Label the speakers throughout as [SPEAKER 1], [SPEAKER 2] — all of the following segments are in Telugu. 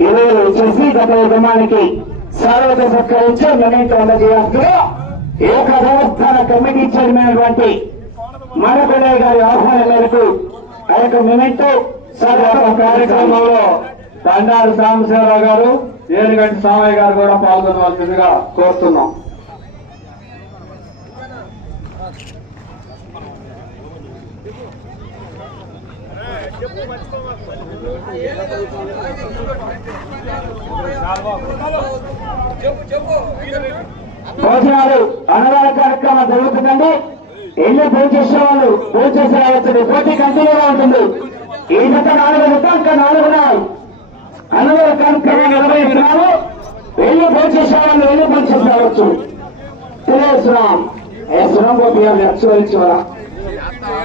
[SPEAKER 1] ఇరవై వచ్చేసి గత యజమానికి సార్వత సత్కరించి మెమెంట్ అందజేయాల్సిందిగా ఏక దేవస్థాన కమిటీ చైర్మన్ అయినటువంటి మనపల్లయ్య గారి ఆహ్వానం మేరకు ఆ యొక్క మెమెంటో సాధారణ
[SPEAKER 2] కార్యక్రమంలో బండారు సాంబశివరావు గారు ఏనుగంటి సామయ్య గారు కూడా పాల్గొనవలసిందిగా కోరుతున్నాం.
[SPEAKER 1] చెప్పు భోజనాలు అన్నదాన కార్యక్రమం జరుగుతుందండి. ఇల్లు పూజ చేసే వాళ్ళు పూజ చేసి రావచ్చు పోటీ కంటిన్యూగా ఉంటుంది. ఈ జత నాలుగు జత ఇంకా నాలుగు అన్నదాన కార్యక్రమం నిర్వహిస్తున్నాము వెళ్ళి పూజ చేసే వాళ్ళు వెళ్ళి పూజ చేసి రావచ్చు తెలియజేస్తున్నాం ఏ సునం పోయాలి అక్షరించవరా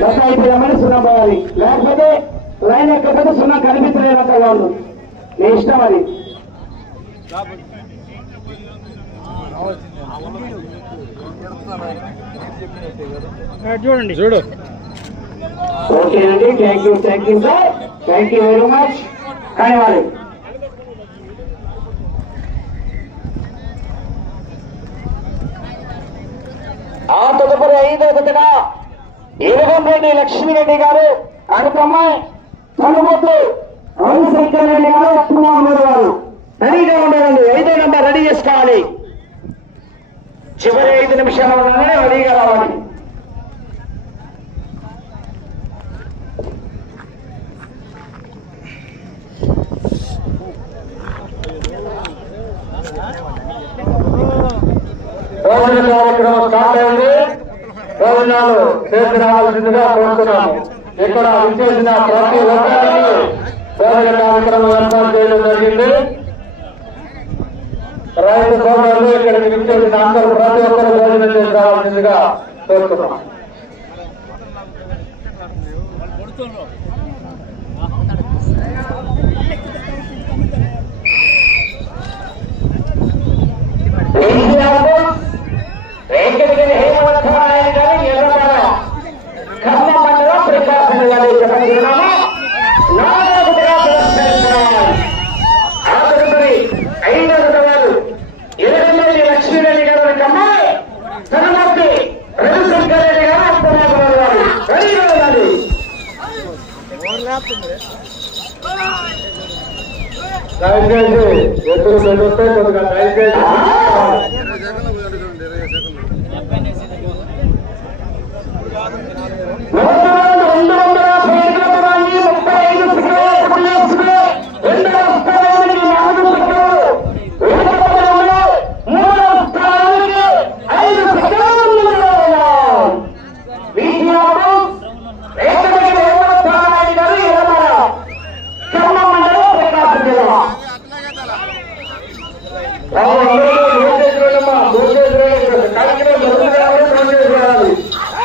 [SPEAKER 1] జత అయిపోయామని సున్నం పోయాలి లేకపోతే లైన్ ఎక్కకపోతే సున్నం కనిపించలేనంత వాళ్ళు. నీ ఇష్టం అది.
[SPEAKER 3] చూడండి. చూడు.
[SPEAKER 1] ఓకే అండి thank you thank you sir thank you very much కానీ వారి. ఆ తదుపరి ఐదో ఒకటిన ఇరగంరెడ్డి లక్ష్మీరెడ్డి గారు అనుకమ్మాయి పనుబొట్టు రవిశంకర్ రెడ్డి గారు అప్పుమామూరు గారు రెడీగా ఉండాలండి ఐదో నెంబర్ రెడీ చేసుకోవాలి. చివరి ఐదు నిమిషాలలోనే రెడీగా రావాలి.
[SPEAKER 2] భోజన కార్యక్రమం స్టార్ట్ అయింది. నాలుగు చేసి రావాల్సిందిగా కోరుతున్నాము. ఇక్కడ విచ్చేసిన ప్రతి ఒక్కరికి భోజన కార్యక్రమం ఏర్పాటు చేయడం జరిగింది. రైతు సోదరులు ఇక్కడికి విచ్చేసిన అందరూ ప్రతి ఒక్కరు భోజనం చేసి రావాల్సిందిగా కోరుతున్నాం
[SPEAKER 1] వెంకటగిరి హేమవత్సరాయణ గారి ఎర్రపాల ఖమ్మం మండలం ప్రకాశం గారి చెప్పనున్నాము నాలుగుగా పురస్కరించాలి ఆ తదుపరి ఐదవ వారు ఎరగండి లక్ష్మీరెడ్డి గారి కమ్మాయి తనమూర్తి రవిశంకర్ రెడ్డి గారు అప్పమాపురం గారు రెడీగా ఉండాలి
[SPEAKER 2] దయచేసి ఎదురు పెడితే కొద్దిగా దయచేసి
[SPEAKER 1] రెండు వందల పేర్ల మంది ముప్పై ఐదు సెకండ్లు రెండవ స్థానానికి నాలుగు సెకండ్లు వెనుకబడిన మూడవ స్థానానికి ఐదు సెకండ్లు విజయాలు వెంకటగిరి రెండవ స్థానానికి గారు ఇరవై ఖమ్మం మండలం ప్రకాశం జిల్లా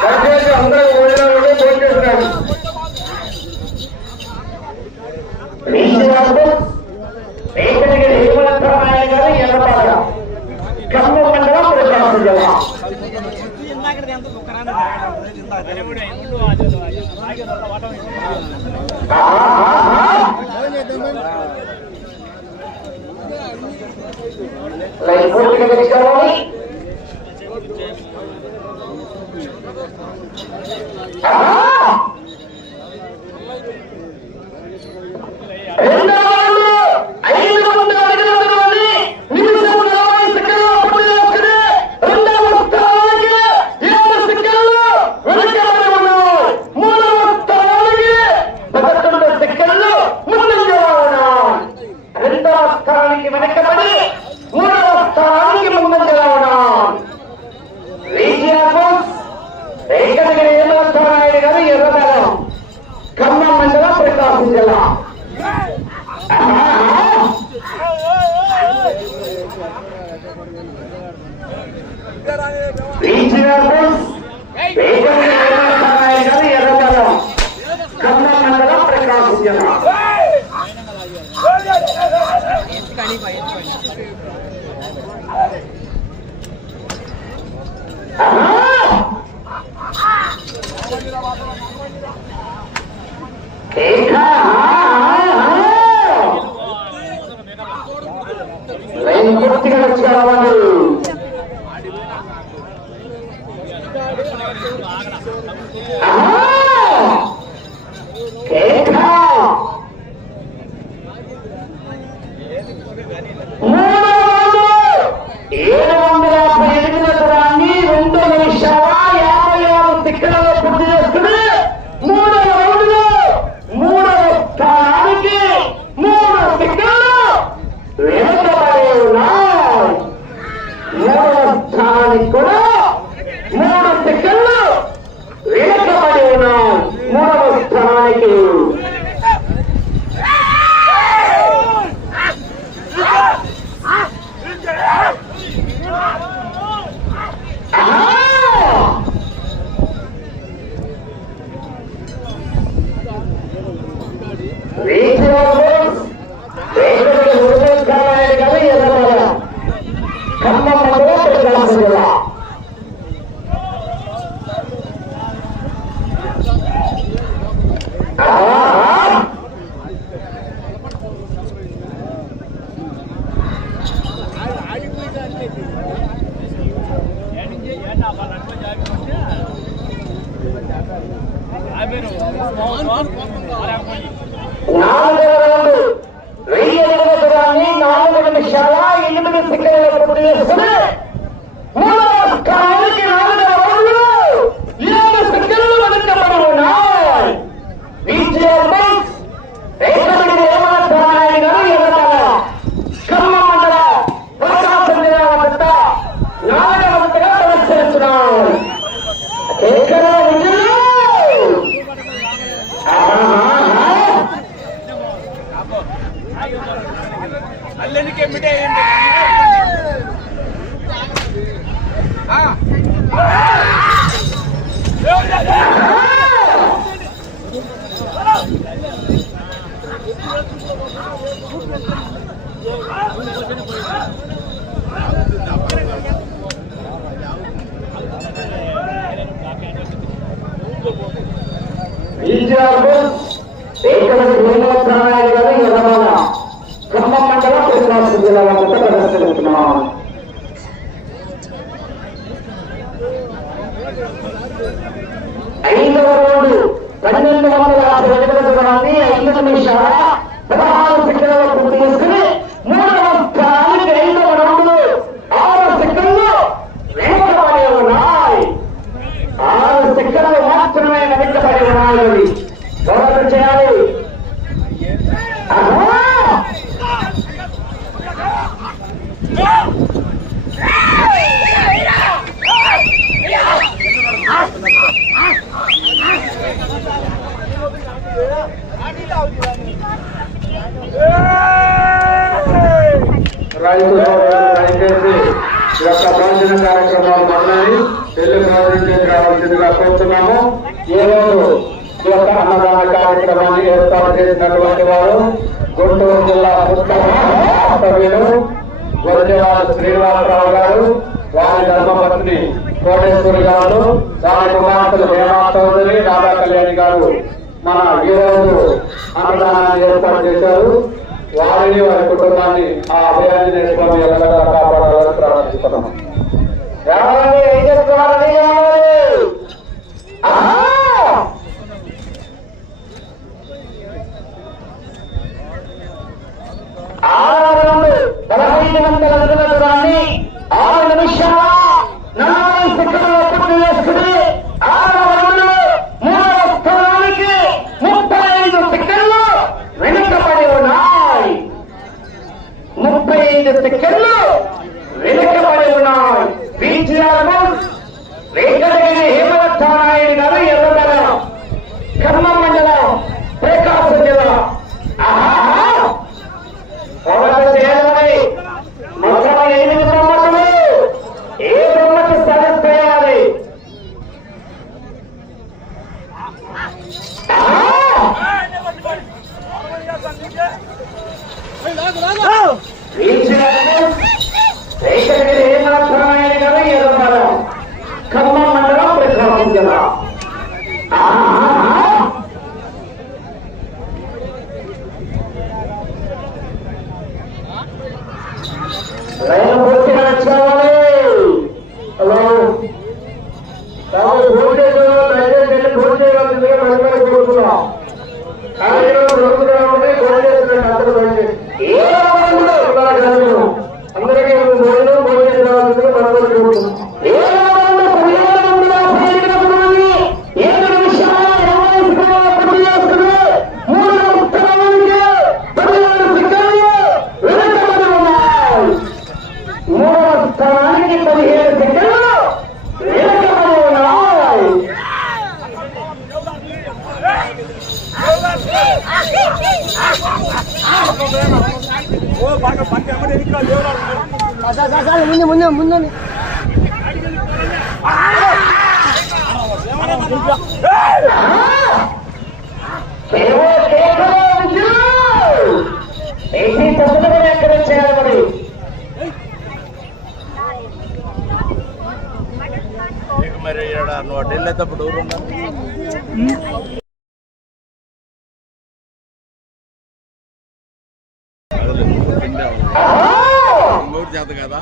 [SPEAKER 2] దయచేసి అందరూ భోజనాలు భోజనం చేసినారు
[SPEAKER 1] విజయాలు వెంకటగిరి హేమలక్ష్మణ గారు ఎర్రపాడ ఖమ్మం మండలం ప్రకాశం జిల్లా లైన్ పూర్తిగా తెచ్చుకోవాలి రెండవ రౌండ్ ఐదు వందల అడుగుల దూరాన్ని నిమిషం నలభై సెకండ్ల పూర్తి చేసుకుని రెండవ స్థానానికి ఏడు సెకండ్లు వెనుకబడి ఉన్నాం మూడవ స్థానానికి పదకొండు సెకండ్లు ముందుగా ఉన్నాం రెండవ స్థానానికి వెనకబడి మూడవ స్థానానికి ముందుగా ఉన్నాం విజయాపూర్ వెంకటగిరి హేమలక్ష్మణాయుడు గారు ఎర్రబెల్లం ఖమ్మం మండలం ప్రకాశం జిల్లా విజయాపూర్ వెంకటగిరి హేమలక్ష్మణాయుడు గారు ఎర్రబెల్లం ఖమ్మం మండలం ప్రకాశం జిల్లా లైన్ పూర్తిగా 咱们不能不干这个。ఐదవ రోడ్డు పన్నెండు వందల యాభై ఎనిమిది దూరాన్ని ఐదు నిమిషాల పదహారు సెకండ్ల పూర్తి చేసుకుని మూడవ స్థానానికి ఐదవ రౌండ్లు ఆరు సెకండ్లు వెనుకబడి ఉన్నాయి ఆరు సెకండ్లు మాత్రమే వెనుకబడి ఉన్నాయి పోరాటం చేయాలి ఆహా!
[SPEAKER 2] రైతు దయచేసి ఈ యొక్క భోజన కార్యక్రమాలు మొదలని పెళ్ళి ప్రారంభించే కావాల్సిందిగా కోరుతున్నాము ఈ రోజు ఈ యొక్క అన్నదాన కార్యక్రమాన్ని ఏర్పాటు చేసినటువంటి వారు గుంటూరు జిల్లా సభ్యులు గొర్రెవాడ శ్రీనివాసరావు గారు వారి ధర్మపత్ని కోటేశ్వరి గారు వారి కుమార్తెలు హేమా చౌదరి రాధా కళ్యాణి గారు మన ఈ రోజు అన్నదానాన్ని ఏర్పాటు చేశారు. వారిని వారి కుటుంబాన్ని ఆ అభయాన్ని స్వామి ఎలాగా కాపాడాలని ప్రార్థిస్తున్నాం.
[SPEAKER 1] ఆరు వందల అడుగుల దూరాన్ని. ఆరు నిమిషాలు నలభై సెకండ్ల పూర్తి చేసుకుని ఆరవ రౌండ్ మూడవ స్థానానికి ముప్పై ఐదు సెకండ్లు వెనుకబడి ఉన్నాయి ముప్పై ఐదు వెనుకబడి ఉన్నాయి. విజయాలను వెంకటగిరి హేమవత్నారాయణ గారు ఎర్రదల ఖమ్మం మండలం ప్రకాశం జిల్లా ఆహా పోరాటం చేయాలని మొత్తం ఎనిమిది బొమ్మలు ఏ బొమ్మకి సరిపోయాలి వెంకటగిరి హేమవత్నారాయణ గారు ఎర్రదల ఖమ్మం మండలం ప్రకాశం
[SPEAKER 4] ముందు ముందు ముందు
[SPEAKER 5] మరి
[SPEAKER 1] నోటెళ్ళేటప్పుడు ఊరుందా కదా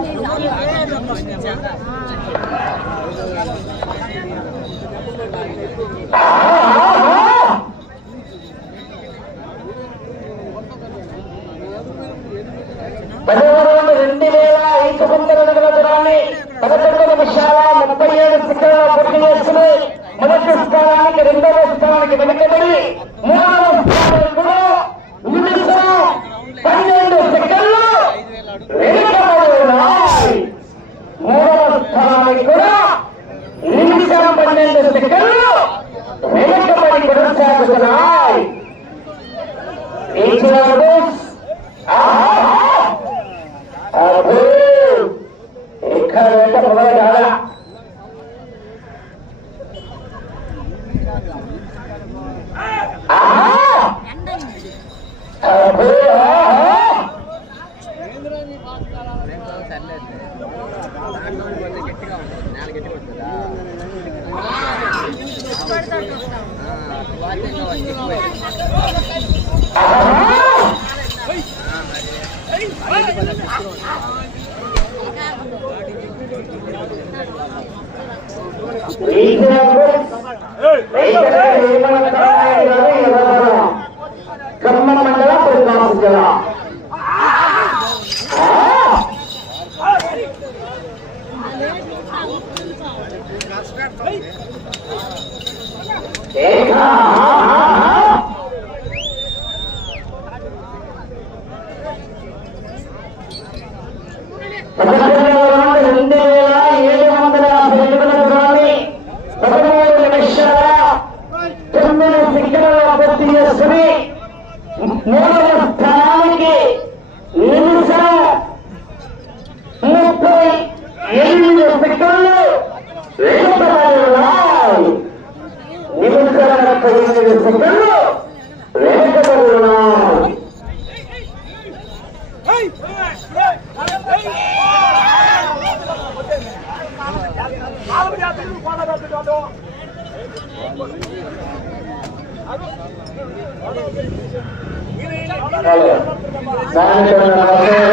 [SPEAKER 5] 你小女儿家？নাই এই ছিল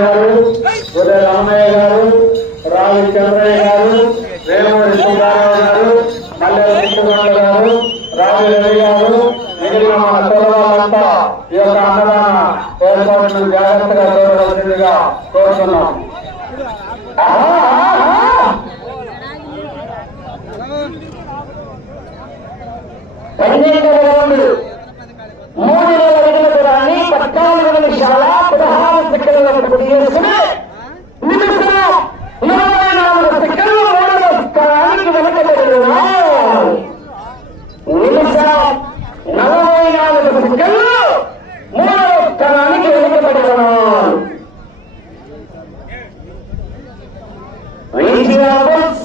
[SPEAKER 5] గారు
[SPEAKER 2] ఉదయ రామయ్య గారు రావి చంద్రయ్య గారు వేమూరి సుబ్బారావు గారు మల్లె కృష్ణగౌడ గారు రావి రవి గారు మిగిలిన మన సోదరులంతా ఈ యొక్క అన్నదాన ఏర్పాటును జాగ్రత్తగా చూడవలసిందిగా కోరుతున్నాం
[SPEAKER 1] పన్నెండవ రౌండ్ మూడు వేల అడుగుల దూరాన్ని పద్నాలుగు నిమిషాల పదహారు సెకండ్ల పూర్తి చేసుకుని నిమిషం నలభై నాలుగు సెకండ్లు మూడవ స్థానానికి వెనకబడి ఉన్నాయి నిమిషం నలభై నాలుగు సెకండ్లు మూడవ స్థానానికి వెనుకబడి ఉన్నాయి విజయాబస్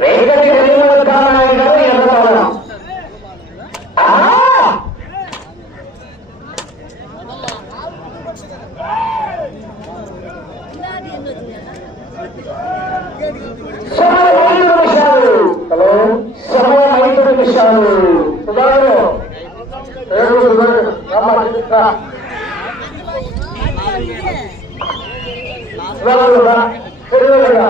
[SPEAKER 1] వెంకటి హరిమల్ కానాయ్ గారు ఎర్రపాలెం ఆహా! సమయం ఐదు నిమిషాలు
[SPEAKER 2] హలో
[SPEAKER 1] సమయం ఐదు నిమిషాలు
[SPEAKER 2] సుధాకర్ ఏడు సుధాకర్ రమ్మ రా. సుధాకర్ రా. తిరుగు రా.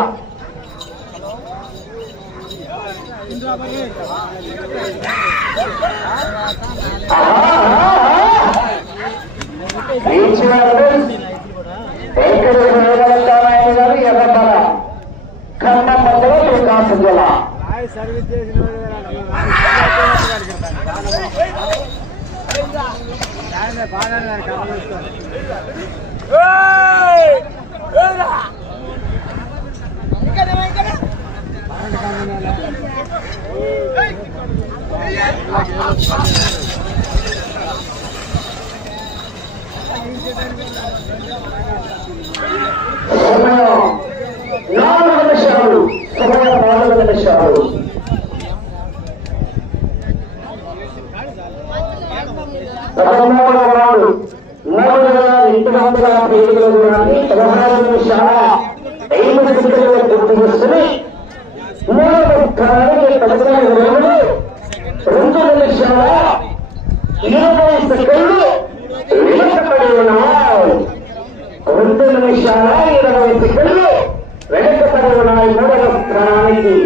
[SPEAKER 1] వెంకటేశ్వర గారు ఎర్రపల ఖమ్మం మండలం ప్రకాశం జిల్లా
[SPEAKER 3] సర్వీస్ చేసిన బాగానే కమలిస్తారు
[SPEAKER 1] సమయం నాలుగు నిమిషాలు సమయం నాలుగు నిమిషాలు పదమూడవ రౌండ్ మూడు వేల ఎనిమిది వందల యాభై ఏడు దూరాన్ని పదహారు నిమిషాల ఐదు సెకండ్ల పూర్తి చేసుకుని మూడవ స్థానానికి పదకొండు రౌండ్లు రెండు నిమిషాల ఇరవై సెకండ్లు వెనుకబడి ఉన్నాయి రెండు నిమిషాల ఇరవై సెకండ్లు వెనుకబడి ఉన్నాయి మూడవ స్థానానికి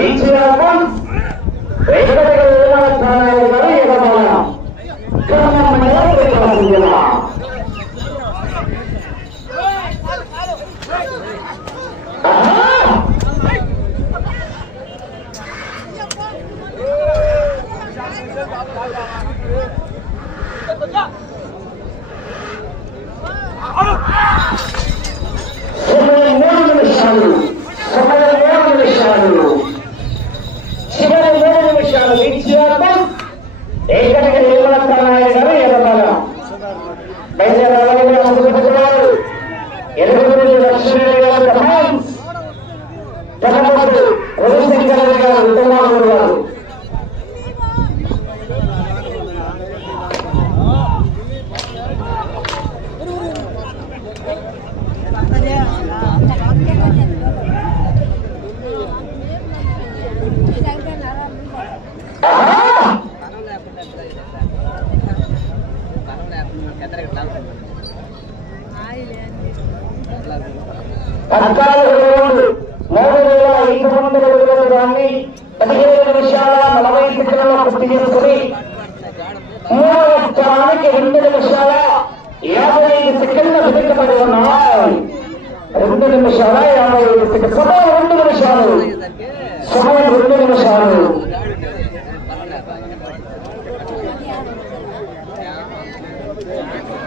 [SPEAKER 1] ఈచీఆర్ వెంకటగిరి విమాన స్థానానికి గారు ఎగమాల ఖమ్మం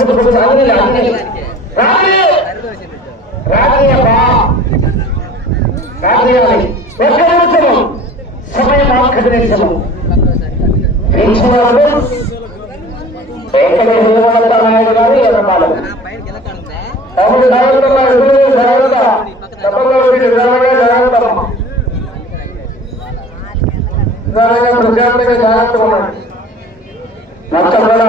[SPEAKER 1] ఒక్క నిమిషము సమయం ఒక్క నిమిషము నాయుడు గారు ఎర్రపాలెం తమ్ముడు జాగ్రత్త జాగ్రత్త తప్పకుండా జాగ్రత్త జాగ్రత్తమ్మా ప్రజాపతిగా జాగ్రత్తగా ఉన్నాడు. నచ్చ కూడా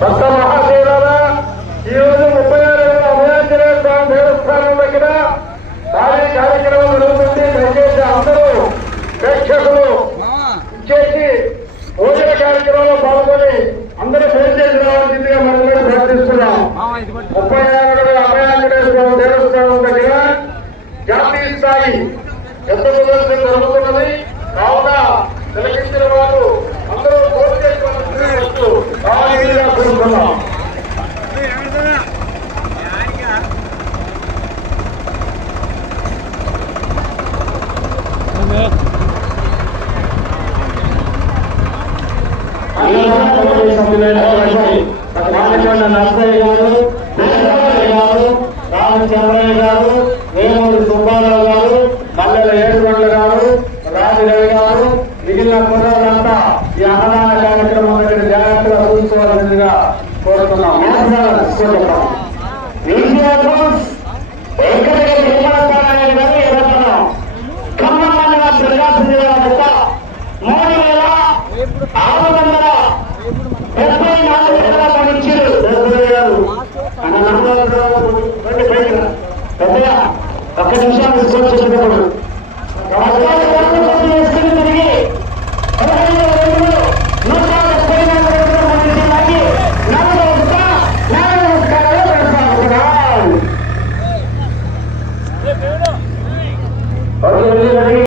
[SPEAKER 1] భక్త మహాదేవారా ఈరోజు ముప్పై ఆరు అభ్యర్థుల దేవస్థానంలో కూడా భారీ కార్యక్రమంలో ఏడుగొండలు గారు రాజరవి గారు మిగిలిన పొందాలంతా ఈ అన్నదాన కార్యక్రమం జాగ్రత్తగా చూసుకోవాల్సిందిగా కోరుతున్నాం. మూడు ఒక్క చెప్పకూడదు